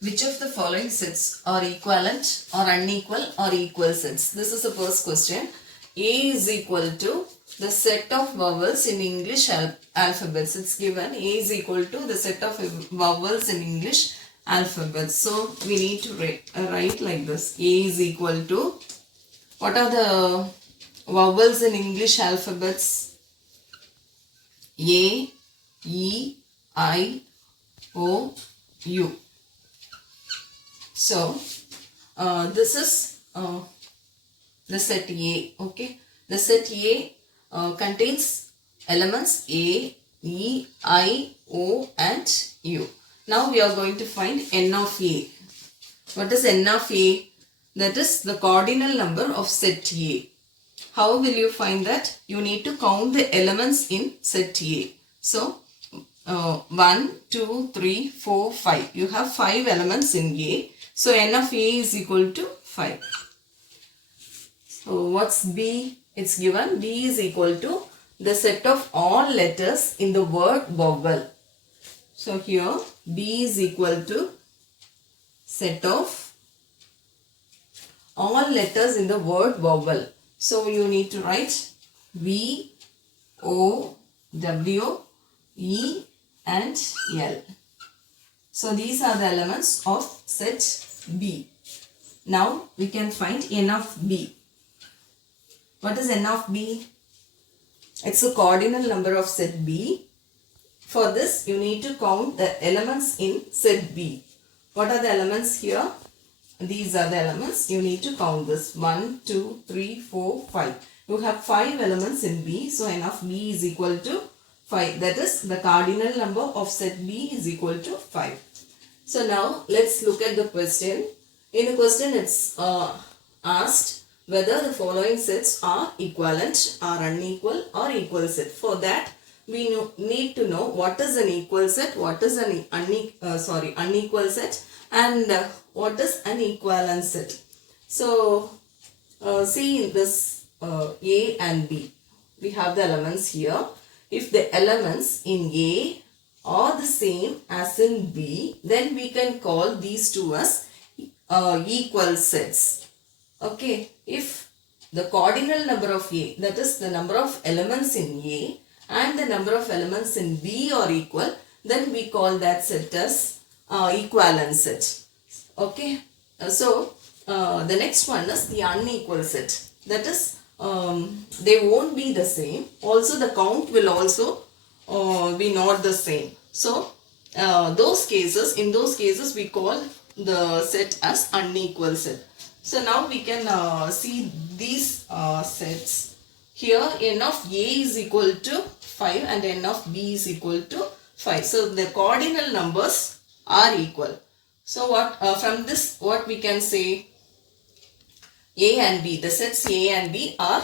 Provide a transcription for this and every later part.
Which of the following sets are equivalent or unequal or equal sets? This is the first question. A is equal to the set of vowels in English alphabets. It's given A is equal to the set of vowels in English alphabets. So we need to write like this. A is equal to, what are the vowels in English alphabets? A, E, I, O, U. So this is the set A. Okay, the set A contains elements A, E, I, O and U. Now we are going to find n of A. What is n of A? That is the cardinal number of set A. How will you find that? You need to count the elements in set A. So 1, 2, 3, 4, 5. You have 5 elements in A. So n of A is equal to 5. So what's B? It's given B is equal to the set of all letters in the word vowel. So here B is equal to set of all letters in the word vowel. So you need to write V, O, W, E and L. So these are the elements of set B. Now we can find n of B. What is n of B? It's the cardinal number of set B. For this you need to count the elements in set B. What are the elements here? These are the elements. You need to count this. 1, 2, 3, 4, 5. You have 5 elements in B. So n of B is equal to 5. That is the cardinal number of set B is equal to 5. So now let's look at the question. In the question it's asked whether the following sets are equivalent, are unequal or equal set. For that we need to know what is an equal set, what is an unequal set and what is an equivalent set. So see in this A and B. We have the elements here. If the elements in A are the same as in B, then we can call these two as equal sets. Okay, if the cardinal number of A, that is the number of elements in A and the number of elements in B are equal, then we call that set as equivalent set. Okay, so the next one is the unequal set. That is they won't be the same. Also the count will also be not the same. So in those cases we call the set as unequal set. So now we can see these sets. Here n of A is equal to 5 and n of B is equal to 5. So the cardinal numbers are equal. So what from this what we can say, A and B, the sets A and B are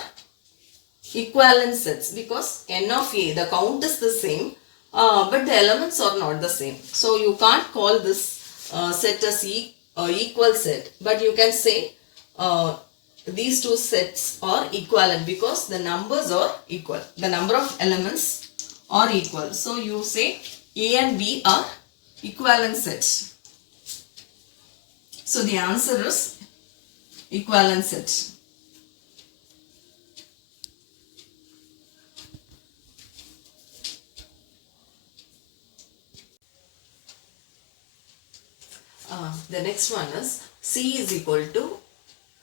equivalent sets because n of A, the count is the same but the elements are not the same. So you can't call this set as equal set, but you can say these two sets are equivalent because the numbers are equal. The number of elements are equal. So you say A and B are equivalent sets. So the answer is equivalent set. The next one is C is equal to,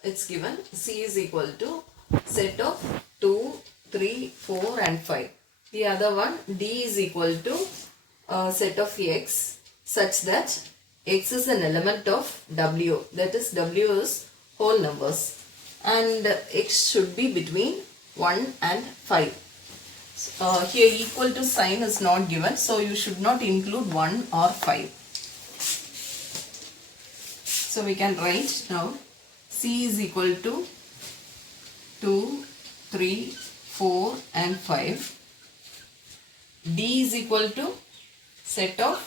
it's given C is equal to set of 2, 3, 4 and 5. The other one D is equal to set of X such that X is an element of W, that is W is whole numbers and X should be between 1 and 5. Here equal to sign is not given, so you should not include 1 or 5. So we can write now C is equal to 2, 3, 4 and 5. D is equal to set of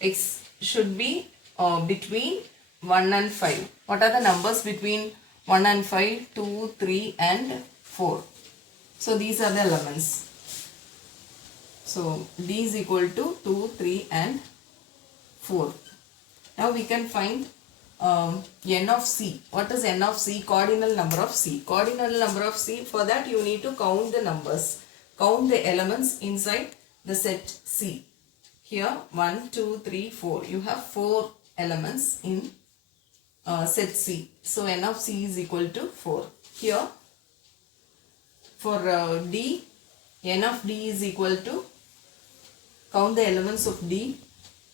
X should be between 1 and 5. What are the numbers between 1 and 5? 2, 3 and 4. So these are the elements. So D is equal to 2, 3 and 4. Now we can find n of c. What is n of c? Cardinal number of c. Cardinal number of c, for that you need to count the numbers. Count the elements inside the set C. Here 1, 2, 3, 4. You have 4 elements in set C. So n of c is equal to 4. Here for D, n of D is equal to, count the elements of D,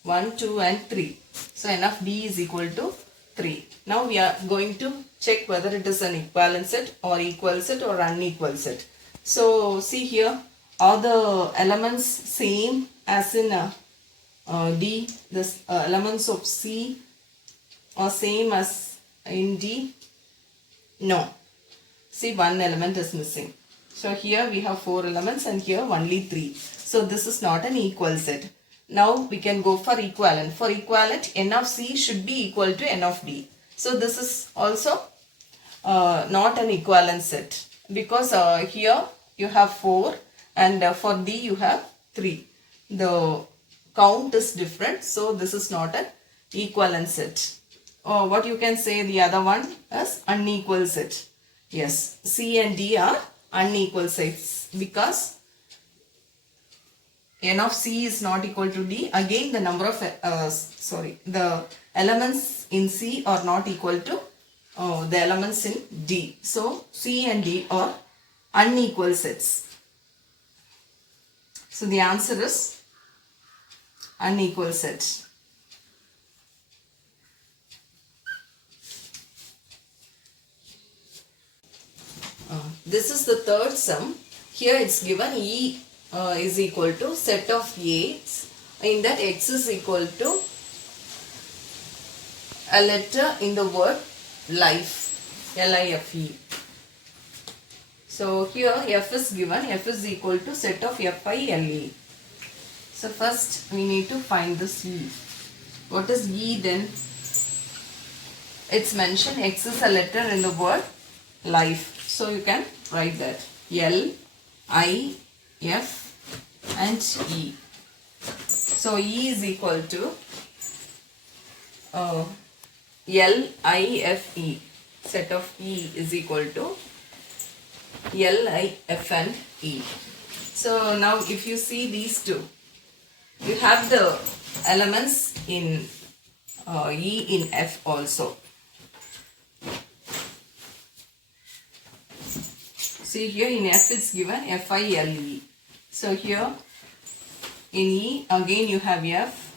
1, 2 and 3. So n of D is equal to 3. Now we are going to check whether it is an equivalent set or equal set or unequal set. So see here, are the elements same as in D? The elements of C are same as in D? No. See, one element is missing. So here we have 4 elements and here only 3. So this is not an equal set. Now we can go for equivalent. For equivalent, n of C should be equal to n of D. So this is also not an equivalent set, because here you have 4 and for D you have 3. The count is different, so this is not an equivalent set. Or what you can say, the other one is unequal set. Yes, C and D are unequal sets because n of C is not equal to D. Again, the number of the elements in C are not equal to the elements in D. So C and D are unequal sets. So the answer is unequal set. This is the third sum. Here it's given E is equal to set of A's. In that X is equal to a letter in the word life, L-I-F-E. So here F is given, F is equal to set of F-I-L-E. So first we need to find this E. What is E then? It's mentioned X is a letter in the word life. So you can write that L, I, F and E. So E is equal to L, I, F, E. Set of E is equal to L, I, F and E. So now if you see these two, you have the elements in E in F also. See here in F it's given F-I-L-E. So here in E again you have F,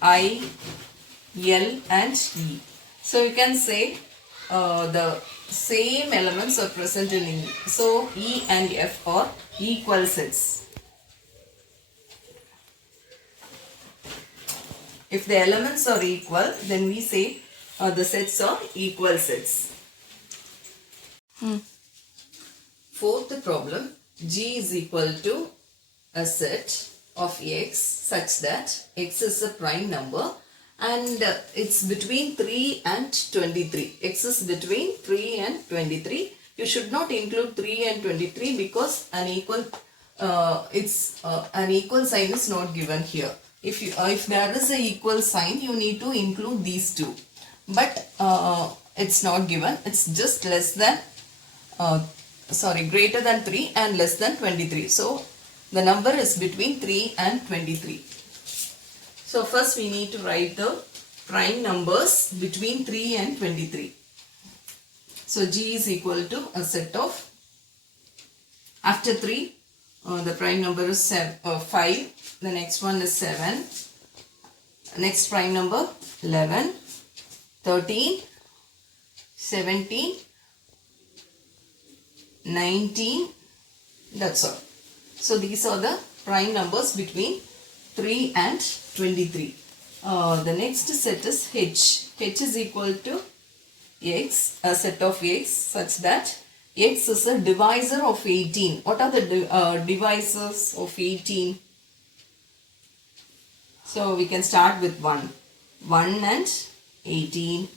I, L and E. So you can say the same elements are present in E. So E and F are equal sets. If the elements are equal, then we say the sets are equal sets. Fourth problem, G is equal to a set of X such that X is a prime number and it's between 3 and 23. X is between 3 and 23. You should not include 3 and 23 because an equal sign is not given here. If there is a equal sign, you need to include these two. But it's not given. It's just less than greater than 3 and less than 23. So the number is between 3 and 23. So first we need to write the prime numbers between 3 and 23. So G is equal to a set of, after 3, the prime number is 5, the next one is 7, next prime number 11, 13, 17, 19, that's all. So these are the prime numbers between 3 and 23. The next set is H. H is equal to X, a set of X such that X is a divisor of 18. What are the divisors of 18? So we can start with 1. 1 and 18.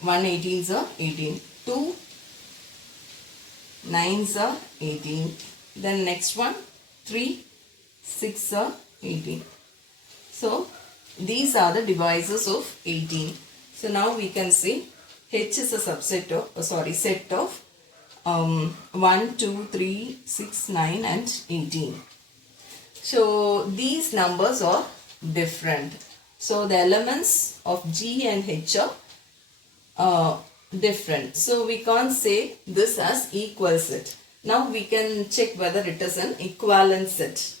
1 18s are 18. 2 9s are 18. Then next one 3 6 are 18. So these are the divisors of 18. So now we can see H is a subset of, set of 1, 2, 3, 6, 9 and 18. So these numbers are different. So the elements of G and H are different. So we can't say this as equal set. Now we can check whether it is an equivalent set.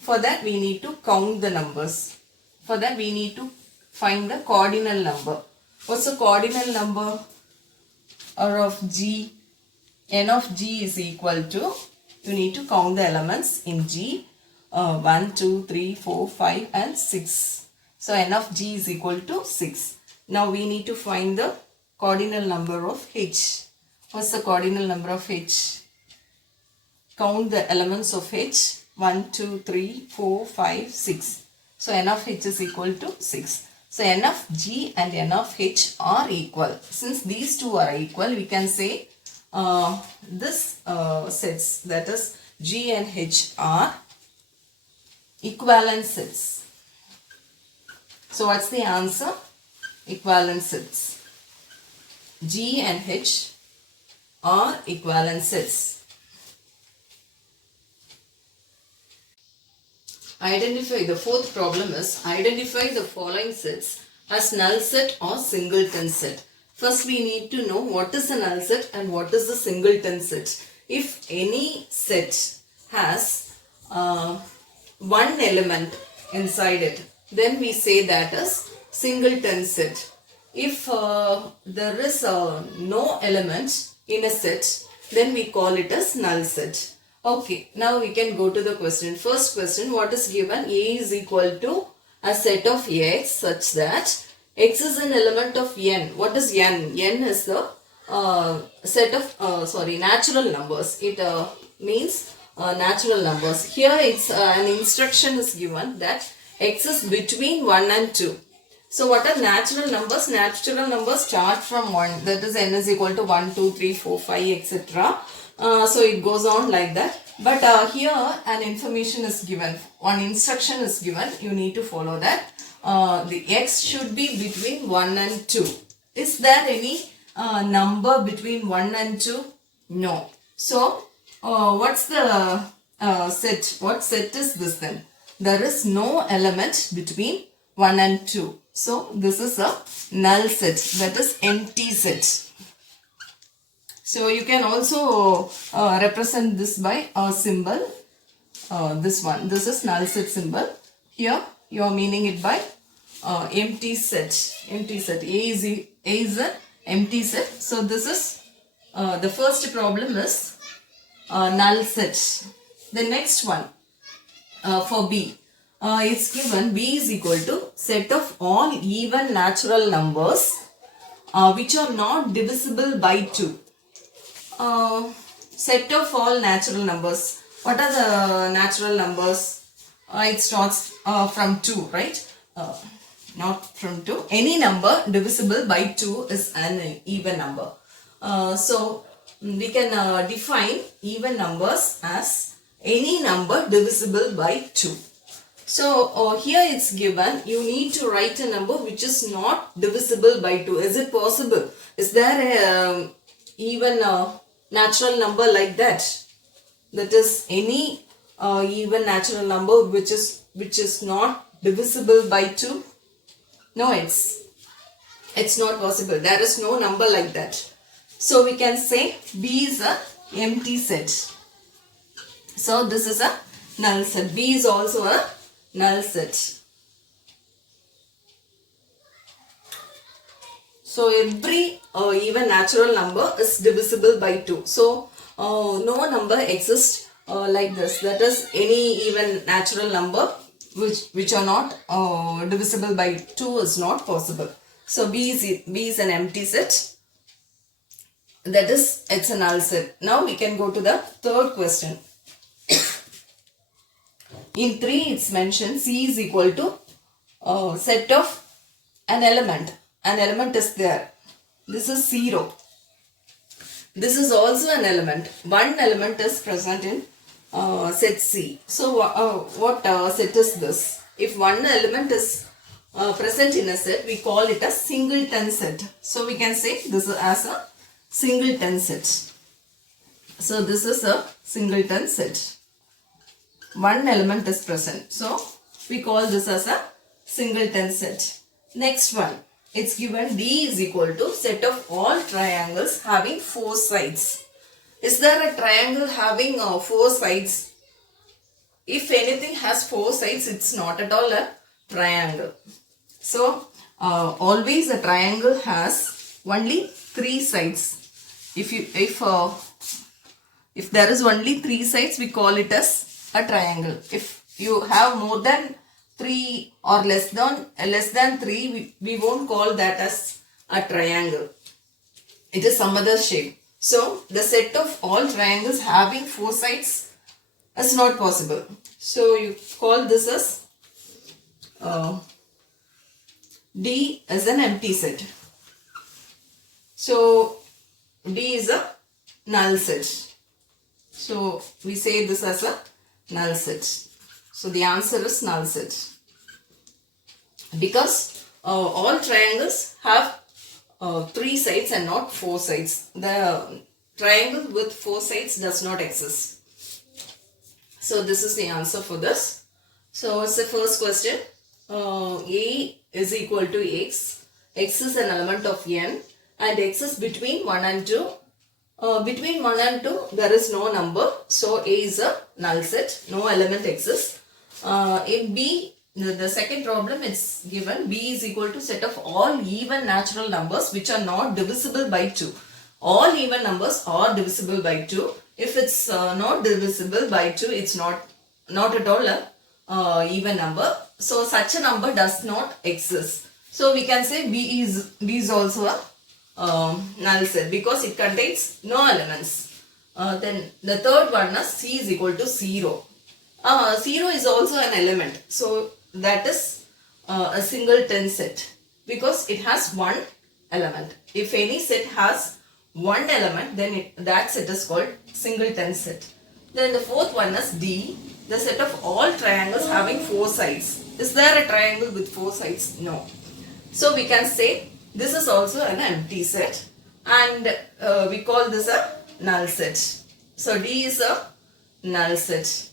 For that we need to count the numbers. For that we need to find the cardinal number. What's the cardinal number of G? N of G is equal to, you need to count the elements in G. 1, 2, 3, 4, 5 and 6. So N of G is equal to 6. Now we need to find the cardinal number of H. What's the cardinal number of H? Count the elements of H. 1, 2, 3, 4, 5, 6. So N of H is equal to 6. So N of G and N of H are equal. Since these two are equal, we can say this sets, that is G and H, are equivalent sets. So what's the answer? Equivalent sets. G and H are equivalent sets. The fourth problem is identify the following sets as null set or singleton set. First we need to know what is a null set and what is the singleton set. If any set has one element inside it, then we say that is singleton set. If there is no element in a set, then we call it as null set. Okay, now we can go to the question. First question, what is given? A is equal to a set of X such that X is an element of N. What is N? N is the set of, natural numbers. It means natural numbers. Here it's an instruction is given that X is between 1 and 2. So what are natural numbers? Natural numbers start from 1. That is N is equal to 1, 2, 3, 4, 5, etc. So it goes on like that. But here an information is given. One instruction is given. You need to follow that. The X should be between 1 and 2. Is there any number between 1 and 2? No. So what's the set? What set is this then? There is no element between 1 and 2. So this is a null set, that is empty set. So you can also represent this by a symbol. This one. This is null set symbol. Here you are meaning it by empty set. Empty set. A is an empty set. So this is the first problem is null set. The next one for B. It's given B is equal to set of all even natural numbers which are not divisible by 2. Set of all natural numbers. What are the natural numbers? It starts from 2, right? Not from 2. Any number divisible by 2 is an even number. So we can define even numbers as any number divisible by 2. So here it's given, you need to write a number which is not divisible by 2. Is it possible? Is there a even natural number like that? That is any even natural number which is not divisible by 2? No, it's not possible. There is no number like that. So we can say B is a empty set. So this is a null set. B is also a null set. So every even natural number is divisible by 2. So no number exists like this. That is any even natural number which are not divisible by 2 is not possible. So B is an empty set. That is, it's a null set. Now we can go to the third question. In 3 it's mentioned C is equal to set of an element. An element is there. This is 0. This is also an element. One element is present in set C. So what set is this? if one element is present in a set, we call it a singleton set. So we can say this is as a singleton set. So this is a singleton set. One element is present. So we call this as a singleton set. Next one. It's given D is equal to set of all triangles having 4 sides. Is there a triangle having 4 sides? If anything has 4 sides, it's not at all a triangle. So always a triangle has only 3 sides. If there is only 3 sides, we call it as a triangle. If you have more than 3 or less than 3, we won't call that as a triangle. It is some other shape. So the set of all triangles having 4 sides is not possible. So you call this as D as an empty set. So D is a null set. So we say this as a null set. So the answer is null set. Because all triangles have 3 sides and not 4 sides. The triangle with 4 sides does not exist. So this is the answer for this. So it's the first question. A is equal to x. X is an element of n and x is between 1 and 2. Between 1 and 2 there is no number. So A is a null set. No element exists. In B, the second problem is given B is equal to set of all even natural numbers which are not divisible by 2. All even numbers are divisible by 2. If it's not divisible by 2, it's not at all a even number. So such a number does not exist. So we can say B is also a null set because it contains no elements. Then the third one is C is equal to 0. 0 is also an element. So that is a singleton set because it has one element. If any set has one element, then that set is called singleton set. Then the fourth one is D, the set of all triangles having 4 sides. Is there a triangle with 4 sides? No. So we can say this is also an empty set and we call this a null set. So D is a null set.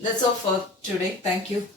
That's all for today. Thank you.